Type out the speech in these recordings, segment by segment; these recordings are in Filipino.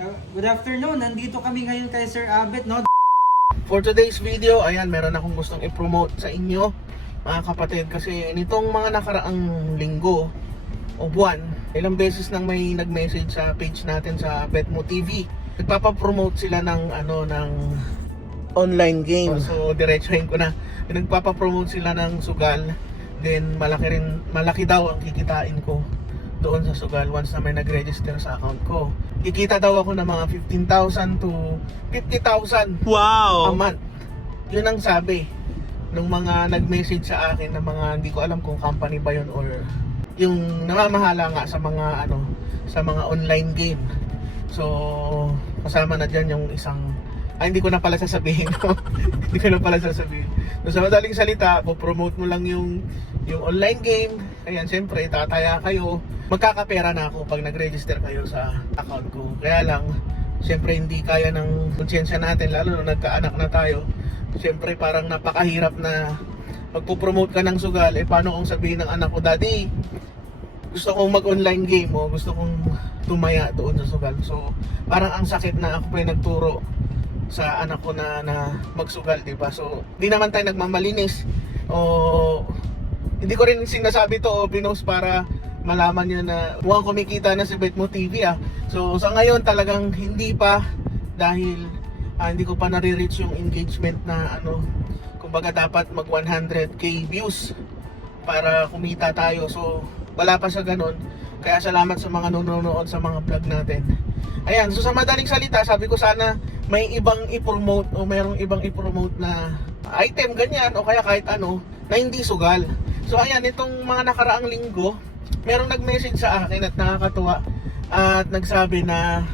Good afternoon, nandito kami ngayon kay Sir Abet, no? For today's video, ayan, meron akong gustong i-promote sa inyo, mga kapatid, kasi nitong mga nakaraang linggo o buwan, ilang beses nang may nag-message sa page natin sa Betmo TV. Nagpapapromote sila ng ng online game. So diretsuhin ko na. Nagpapapromote sila ng sugal. Then malaki daw ang kikitain ko doon sa sugal once na may nag-register sa account ko. Kikita daw ako ng mga 15,000 to 50,000 a month. Yun ang sabi ng mga nag-message sa akin ng mga hindi ko alam kung company ba yun or yung namamahala nga sa mga sa mga online game. So kasama na dyan yung isang hindi ko na pala sasabihin. Hindi ko na pala sasabihin. So, sa madaling salita, po-promote mo lang yung online game. Ayan, siyempre, tataya kayo. Magkakapera na ako pag nag-register kayo sa account ko. Kaya lang, siyempre hindi kaya ng konsyensya natin, lalo na nagkaanak na tayo. Siyempre, parang napakahirap na magpo-promote ka ng sugal. Paano kung sabihin ng anak ko, Daddy, gusto kong mag-online game o gusto kong tumaya doon sa sugal. So, parang ang sakit na ako pa yung nagturo sa anak ko na magsugal, diba? So, hindi naman tayo nagmamalinis o hindi ko rin sinasabi to o pinost para malaman nyo na mukhang kumikita na si Betmo TV So, sa ngayon talagang hindi pa dahil hindi ko pa nare-reach yung engagement na kumbaga dapat mag 100k views para kumita tayo. So, wala pa sa ganun. Kaya salamat sa mga nanonood sa mga vlog natin. Ayan, so sa madaling salita, sabi ko sana may ibang i-promote o mayroong ibang i-promote na item ganyan o kaya kahit na hindi sugal. So ayan, itong mga nakaraang linggo, merong nag-message sa akin at nakakatuwa at nagsabi na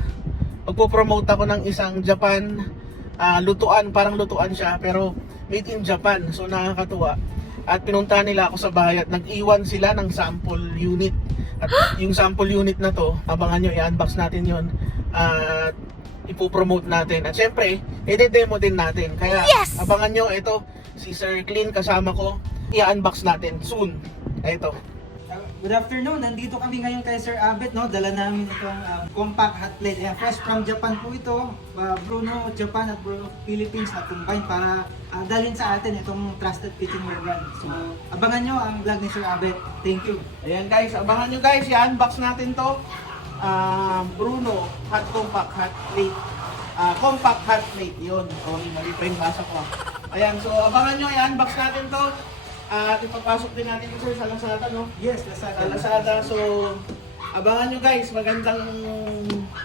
magpo-promote ako ng isang Japan lutuan, parang lutuan siya pero made in Japan. So nakakatuwa. At pinunta nila ako sa bahay at nag-iwan sila ng sample unit. At yung sample unit na to, abangan nyo, i-unbox natin yon at ipopromote natin. At syempre, i-demo din natin. Kaya abangan nyo, ito, si Sir Clean kasama ko, i-unbox natin soon. Ito. Good afternoon, nandito kami ngayon kay Sir Abet, no? Dala namin itong compact hot plate. Fresh from Japan po ito. Bruno Japan at Bruno Philippines na combine para dalhin sa atin itong trusted kitchenware brand. So, abangan nyo ang vlog ni Sir Abet. Thank you. Ayan guys, abangan nyo guys, i-unbox natin to. Bruno hot compact hot plate. Compact hot plate, yun. Mali pa yung basa ko. Ayan, so abangan nyo, i-unbox natin to. At ipapasok din natin ito sa Lazada, no? Yes, Lazada. Lazada. So, abangan nyo guys, magandang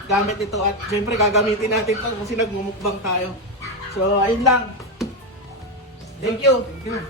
gamit ito. At syempre, gagamitin natin ito kasi nagmumukbang tayo. So, ayun lang. Thank you. Thank you.